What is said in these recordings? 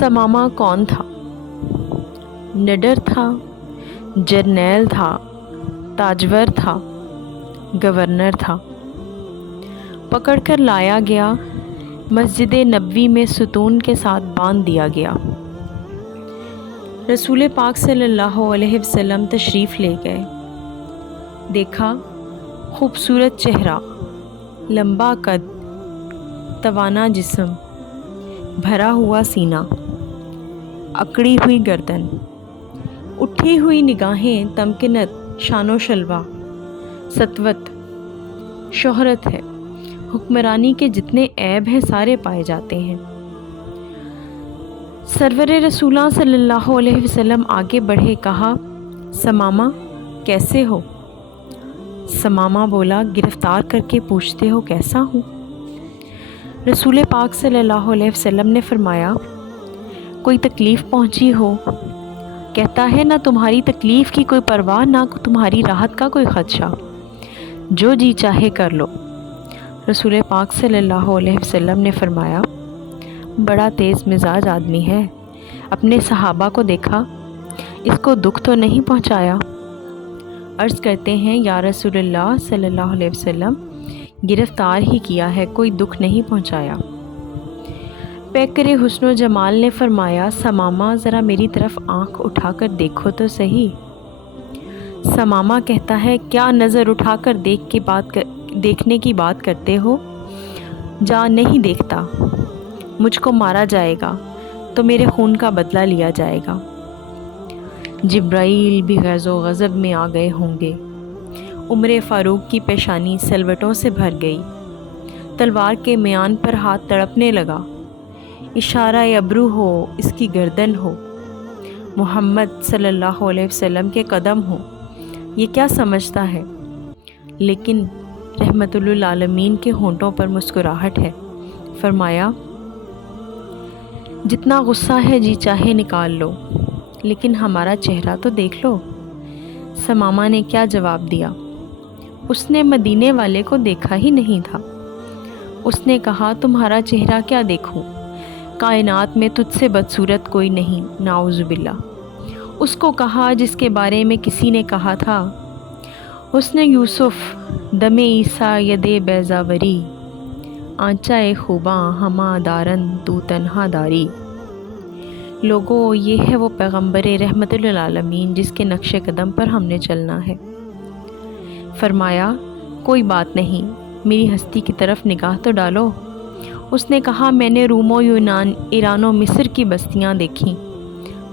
सममा कौन था? निडर था, जर्नैल था, ताजवर था, गवर्नर था। पकड़कर लाया गया, मस्जिद नबवी में सुतून के साथ बांध दिया गया। रसूल पाक सल्लल्लाहु अलैहि वसल्लम तशरीफ़ ले गए। देखा, खूबसूरत चेहरा, लंबा कद, तवाना जिस्म, भरा हुआ सीना, अकड़ी हुई गर्दन, उठी हुई निगाहें, तमकिनत, शानो शलवा, सतवत, शोहरत है। हुक्मरानी के जितने ऐब हैं सारे पाए जाते हैं। सरवर रसूला सल्लल्लाहु अलैहि वसल्लम आगे बढ़े, कहा, समामा कैसे हो? समामा बोला, गिरफ़्तार करके पूछते हो कैसा हूँ? रसूल पाक सल्लल्लाहु अलैहि वसल्लम ने फरमाया, कोई तकलीफ़ पहुँची हो? कहता है, ना तुम्हारी तकलीफ़ की कोई परवाह, ना तुम्हारी राहत का कोई ख़दशा, जो जी चाहे कर लो। रसूल पाक सल्लल्लाहु अलैहि वसल्लम ने फरमाया, बड़ा तेज़ मिजाज आदमी है, अपने सहाबा को देखा, इसको दुख तो नहीं पहुँचाया? अर्ज़ करते हैं, या रसूलल्लाह सल्लल्लाहु अलैहि वसल्लम, गिरफ़्तार ही किया है, कोई दुख नहीं पहुँचाया। पैकर हुस्न जमाल ने फरमाया, समामा ज़रा मेरी तरफ आँख उठाकर देखो तो सही। समामा कहता है, क्या नज़र उठाकर देखने की बात करते हो? जा, नहीं देखता। मुझको मारा जाएगा तो मेरे खून का बदला लिया जाएगा। जिब्राइल भी गज़ो गज़ब में आ गए होंगे। उम्र फ़ारूक की पेशानी सलवटों से भर गई। तलवार के म्यान पर हाथ तड़पने लगा। इशारा अब्रू हो, इसकी गर्दन हो, मोहम्मद सल्लल्लाहु अलैहि वसल्लम के कदम हो, ये क्या समझता है? लेकिन रहमतुल्लिल आलमीन के होंठों पर मुस्कुराहट है। फरमाया, जितना गुस्सा है जी चाहे निकाल लो, लेकिन हमारा चेहरा तो देख लो। समामा ने क्या जवाब दिया? उसने मदीने वाले को देखा ही नहीं था। उसने कहा, तुम्हारा चेहरा क्या देखूं? कायनात में तुझसे बदसूरत कोई नहीं, नाउज़ुबिल्लाह। उसको कहा जिसके बारे में किसी ने कहा था, उसने यूसुफ दमे ईसा यदे बैज़ावरी, आंचाए खूबा हमा दारन तू तन्हा दारी। लोगों, ये है वो पैगंबर रहमतुल आलमीन जिसके नक्श कदम पर हमने चलना है। फरमाया, कोई बात नहीं, मेरी हस्ती की तरफ निगाह तो डालो। उसने कहा, मैंने रूमो, यूनान, ईरान और मिस्र की बस्तियां देखीं,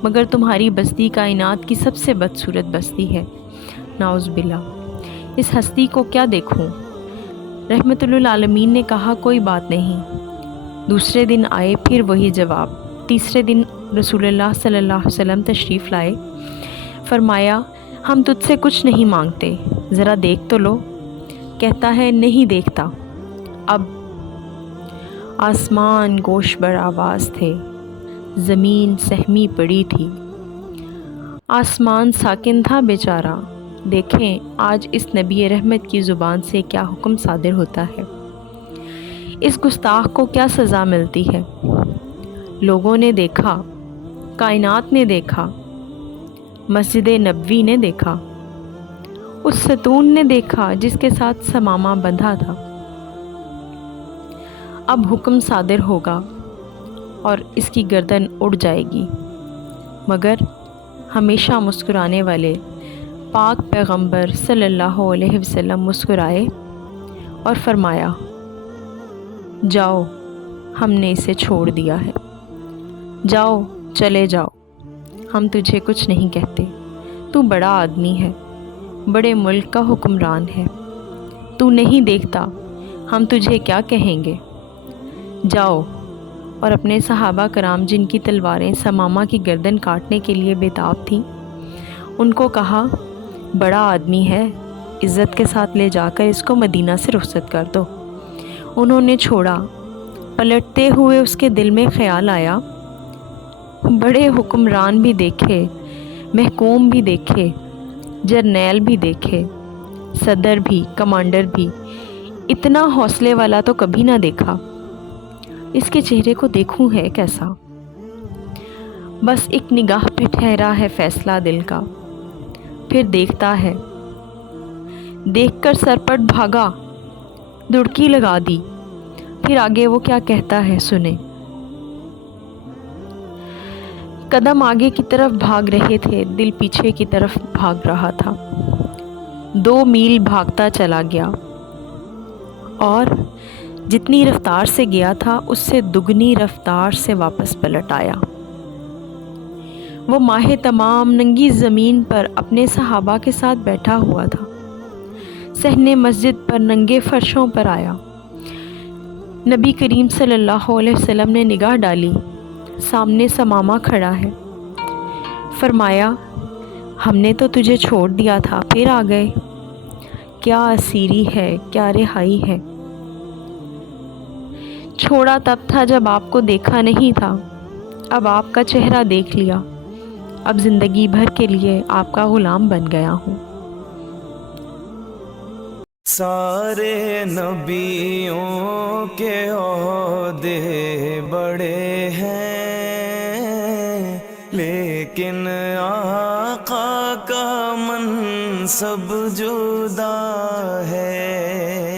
मगर तुम्हारी बस्ती कायनात की सबसे बदसूरत बस्ती है, नाउज़ुबिल्लाह। इस हस्ती को क्या देखूं? रहमतुल्लिल आलमीन ने कहा, कोई बात नहीं। दूसरे दिन आए, फिर वही जवाब। तीसरे दिन रसूलुल्लाह सल्लल्लाहु अलैहि वसल्लम तशरीफ़ लाए। फरमाया, हम तुझसे कुछ नहीं मांगते, ज़रा देख तो लो। कहता है, नहीं देखता। अब आसमान गोश बर आवाज़ थे, ज़मीन सहमी पड़ी थी। आसमान साकिन था बेचारा। देखें आज इस नबी रहमत की ज़ुबान से क्या हुक्म सादिर होता है। इस गुस्ताख को क्या सज़ा मिलती है। लोगों ने देखा, कायनात ने देखा, मस्जिद नबवी ने देखा, उस सतून ने देखा जिसके साथ समामा बंधा था। अब हुक्म सादिर होगा और इसकी गर्दन उड़ जाएगी, मगर हमेशा मुस्कुराने वाले पाक पैगंबर सल्लल्लाहु अलैहि वसल्लम मुस्कुराए और फरमाया, जाओ, हमने इसे छोड़ दिया है। जाओ, चले जाओ, हम तुझे कुछ नहीं कहते। तू बड़ा आदमी है, बड़े मुल्क का हुक्मरान है। तू नहीं देखता, हम तुझे क्या कहेंगे। जाओ। और अपने सहाबा कराम जिनकी तलवारें समामा की गर्दन काटने के लिए बेताब थीं, उनको कहा, बड़ा आदमी है, इज़्ज़त के साथ ले जाकर इसको मदीना से रुखसत कर दो। उन्होंने छोड़ा। पलटते हुए उसके दिल में ख़्याल आया, बड़े हुक्मरान भी देखे, महकूम भी देखे, जर्नैल भी देखे, सदर भी, कमांडर भी, इतना हौसले वाला तो कभी ना देखा। इसके चेहरे को देखूं है कैसा। بس ایک نگاہ پہ ٹھہرا ہے فیصلہ دل کا، پھر دیکھتا ہے، دیکھ کر سرپٹ بھاگا، دڑکی لگا دی، پھر آگے وہ کیا کہتا ہے سنیں۔ قدم آگے کی طرف بھاگ رہے تھے، دل پیچھے کی طرف بھاگ رہا تھا۔ 2 میل بھاگتا چلا گیا اور جتنی رفتار سے گیا تھا اس سے دگنی رفتار سے واپس پلٹ آیا۔ وہ ماہ تمام ننگی زمین پر اپنے صحابہ کے ساتھ بیٹھا ہوا تھا۔ صحن مسجد پر ننگے فرشوں پر آیا۔ نبی کریم صلی اللہ علیہ وسلم نے نگاہ ڈالی، سامنے ثمامہ کھڑا ہے۔ فرمایا، ہم نے تو تجھے چھوڑ دیا تھا، پھر آ گئے، کیا اسیری ہے، کیا رہائی ہے۔ چھوڑا تب تھا جب آپ کو دیکھا نہیں تھا، اب آپ کا چہرہ دیکھ لیا، اب زندگی بھر کے لیے آپ کا غلام بن گیا ہوں۔ سارے نبیوں کے عہدے بڑے ہیں، لیکن آقا کا منصب جدا ہے۔